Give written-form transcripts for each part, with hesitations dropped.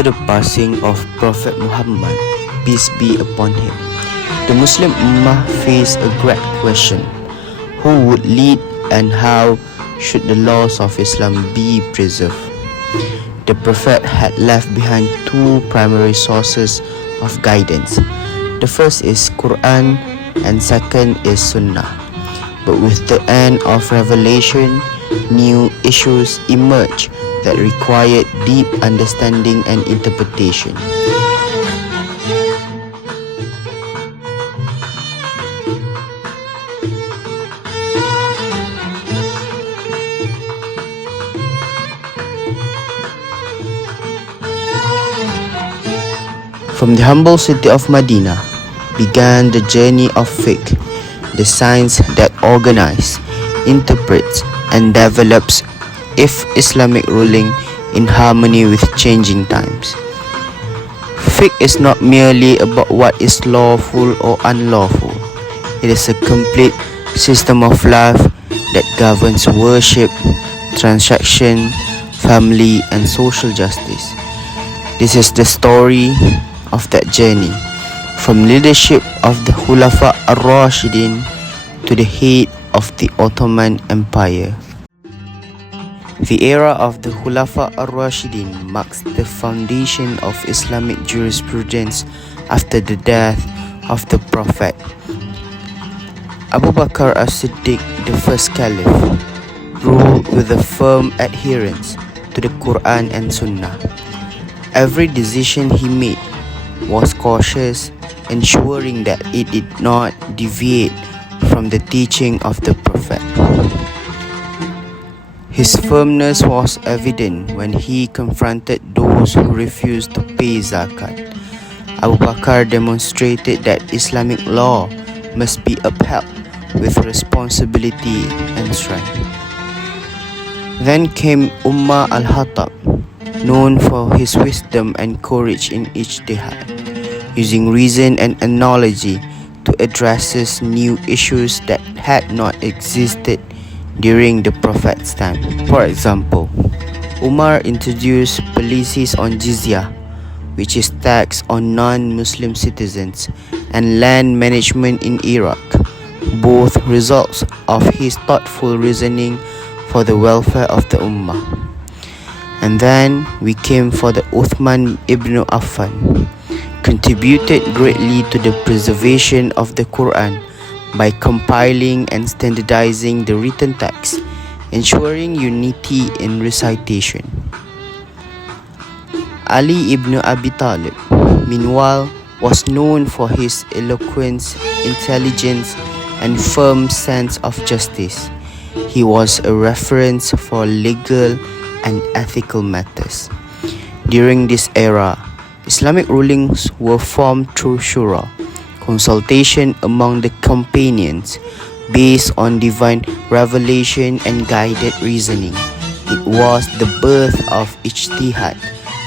After the passing of Prophet Muhammad, peace be upon him, the Muslim Ummah faced a great question: who would lead and how should the laws of Islam be preserved? The Prophet had left behind two primary sources of guidance. The first is Quran and second is Sunnah. But with the end of revelation, new issues emerged that required deep understanding and interpretation. From the humble city of Medina began the journey of Fiqh, the science that organizes, interprets, and develops Islamic ruling in harmony with changing times. Fiqh is not merely about what is lawful or unlawful. It is a complete system of life that governs worship, transaction, family, and social justice. This is the story of that journey, from leadership of the Khulafa ar-Rashidin to the head of the Ottoman Empire. The era of the Khulafa ar-Rashidin marks the foundation of Islamic jurisprudence after the death of the Prophet. Abu Bakr as-Siddiq, the first caliph, ruled with a firm adherence to the Quran and Sunnah. Every decision he made was cautious, ensuring that it did not deviate from the teaching of the Prophet. His firmness was evident when he confronted those who refused to pay zakat. Abu Bakr demonstrated that Islamic law must be upheld with responsibility and strength. Then came Umar al-Khattab, known for his wisdom and courage in ijtihad, using reason and analogy to address new issues that had not existed during the Prophet's time. For example, Umar introduced policies on jizya, which is tax on non-Muslim citizens, and land management in Iraq, both results of his thoughtful reasoning for the welfare of the Ummah. And then we came for the Uthman ibn Affan, contributed greatly to the preservation of the Quran by compiling and standardizing the written text, ensuring unity in recitation. Ali ibn Abi Talib, meanwhile, was known for his eloquence, intelligence, and firm sense of justice. He was a reference for legal and ethical matters. During this era, Islamic rulings were formed through shura, consultation among the companions, based on divine revelation and guided reasoning. It was the birth of ijtihad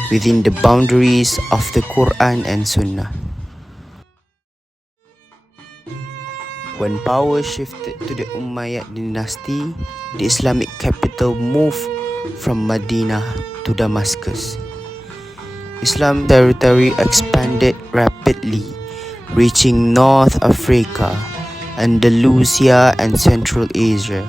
within the boundaries of the Quran and Sunnah. When power shifted to the Umayyad dynasty, the Islamic capital moved from Medina to Damascus. Islam territory expanded rapidly, reaching North Africa, Andalusia, and Central Asia.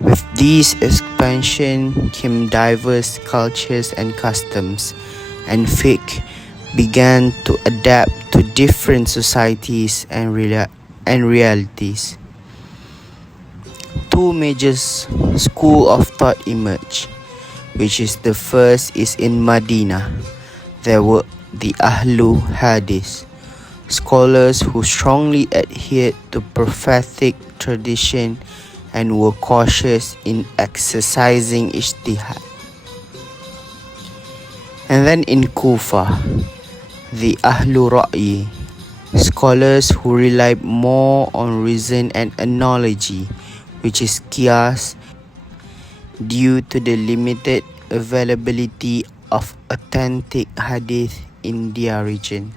With this expansion came diverse cultures and customs, and fiqh began to adapt to different societies and realities. Two major schools of thought emerged, which is the first is in Medina. There were the Ahlu Hadith, scholars who strongly adhered to prophetic tradition and were cautious in exercising ijtihad. And then in Kufa, the Ahlu Ra'yi, scholars who relied more on reason and analogy, which is qiyas, due to the limited availability of authentic hadith in their region.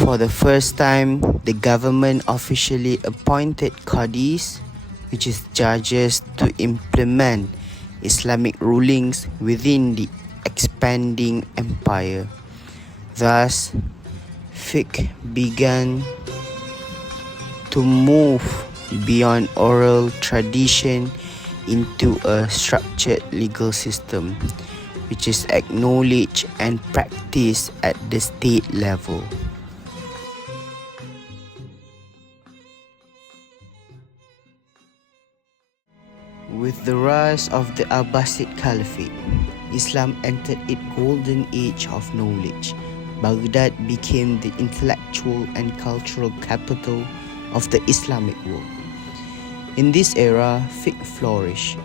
For the first time, the government officially appointed qadis, which is judges, to implement Islamic rulings within the expanding empire. Thus, fiqh began to move beyond oral tradition into a structured legal system, which is acknowledged and practiced at the state level. With the rise of the Abbasid Caliphate, Islam entered its golden age of knowledge. Baghdad became the intellectual and cultural capital of the Islamic world. In this era, fiqh flourished.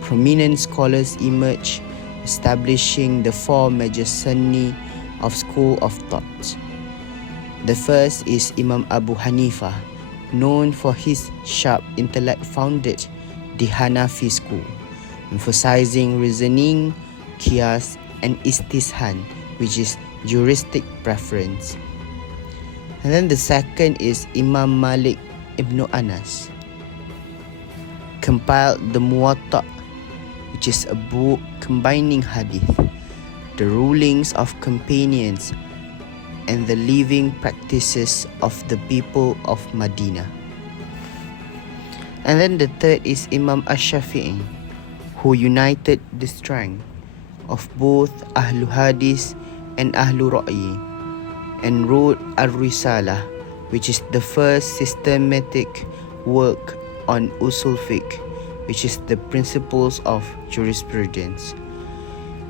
Prominent scholars emerged, establishing the four major Sunni of school of thought. The first is Imam Abu Hanifa, known for his sharp intellect, founded the Hanafi school, emphasizing reasoning, qiyas, and istishhan, which is juristic preference. And then the second is Imam Malik ibn Anas, compiled the Muwatta, which is a book combining hadith, the rulings of companions, and the living practices of the people of Medina. And then the third is Imam Ash-Shafi'i, who united the strength of both Ahlul Hadith and Ahlul Ra'yi, and wrote Ar-Risalah, which is the first systematic work on usul fiqh, which is the principles of jurisprudence.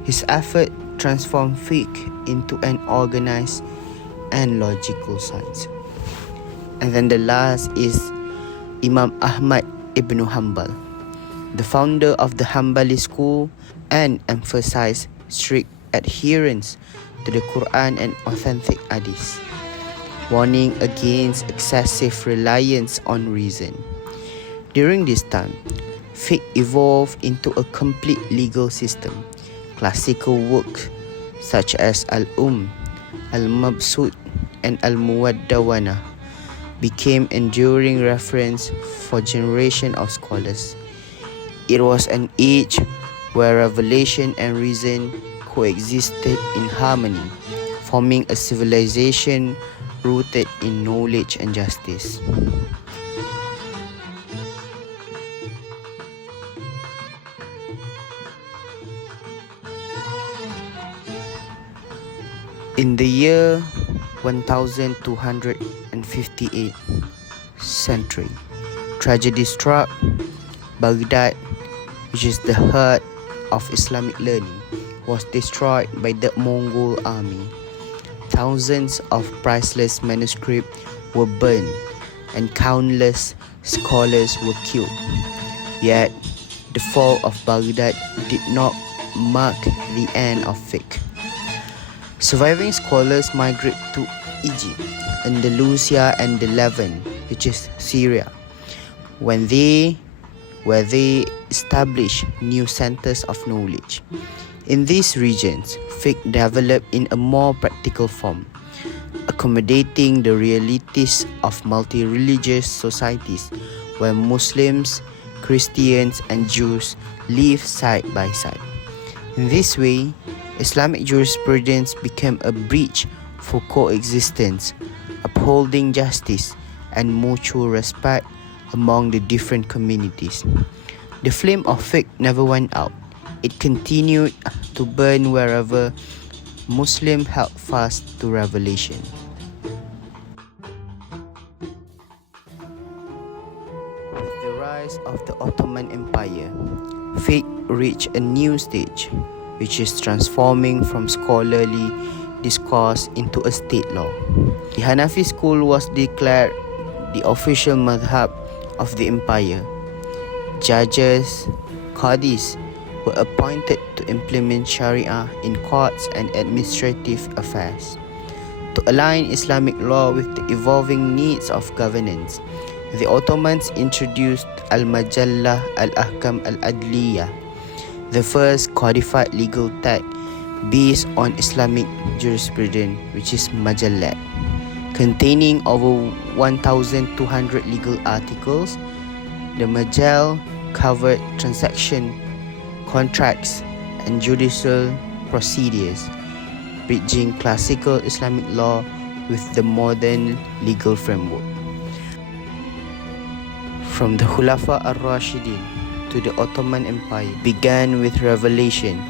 His effort transformed fiqh into an organized and logical science. And then the last is Imam Ahmad ibn Hanbal, the founder of the Hanbali school, and emphasized strict adherence to the Quran and authentic hadith, warning against excessive reliance on reason. During this time, fiqh evolved into a complete legal system. Classical works such as Al-Umm, Al-Mabsut, and Al-Muwaddawana became enduring reference for generations of scholars. It was an age where revelation and reason coexisted in harmony, forming a civilization rooted in knowledge and justice. In the year 1258 century, tragedy struck. Baghdad, which is the heart of Islamic learning, was destroyed by the Mongol army. Thousands of priceless manuscripts were burned and countless scholars were killed. Yet, the fall of Baghdad did not mark the end of fiqh. Surviving scholars migrate to Egypt, Andalusia, and the Levant, which is Syria, where they established new centers of knowledge. In these regions, fiqh developed in a more practical form, accommodating the realities of multi-religious societies where Muslims, Christians, and Jews live side by side. In this way, Islamic jurisprudence became a bridge for coexistence, upholding justice and mutual respect among the different communities. The flame of fiqh never went out. It continued to burn wherever Muslims held fast to revelation. With the rise of the Ottoman Empire, fiqh reached a new stage, which is transforming from scholarly discourse into a state law. The Hanafi school was declared the official madhab of the empire. Judges, qadis, were appointed to implement Sharia in courts and administrative affairs. To align Islamic law with the evolving needs of governance, the Ottomans introduced Al-Majallah Al-Ahkam Al-Adliyah, the first codified legal text based on Islamic jurisprudence, which is Majallat, containing over 1,200 legal articles. The Majal covered transaction, contracts, and judicial procedures, bridging classical Islamic law with the modern legal framework. From the Khulafa ar-Rashidin to the Ottoman Empire, began with revelation,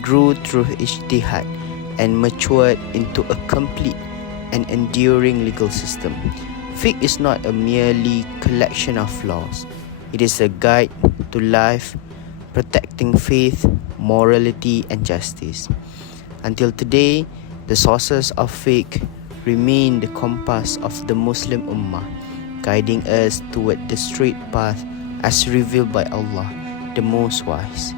grew through ijtihad, and matured into a complete and enduring legal system. Fiqh is not a merely collection of laws. It is a guide to life, protecting faith, morality, and justice. Until today, the sources of fiqh remain the compass of the Muslim Ummah, guiding us toward the straight path as revealed by Allah, the Most Wise.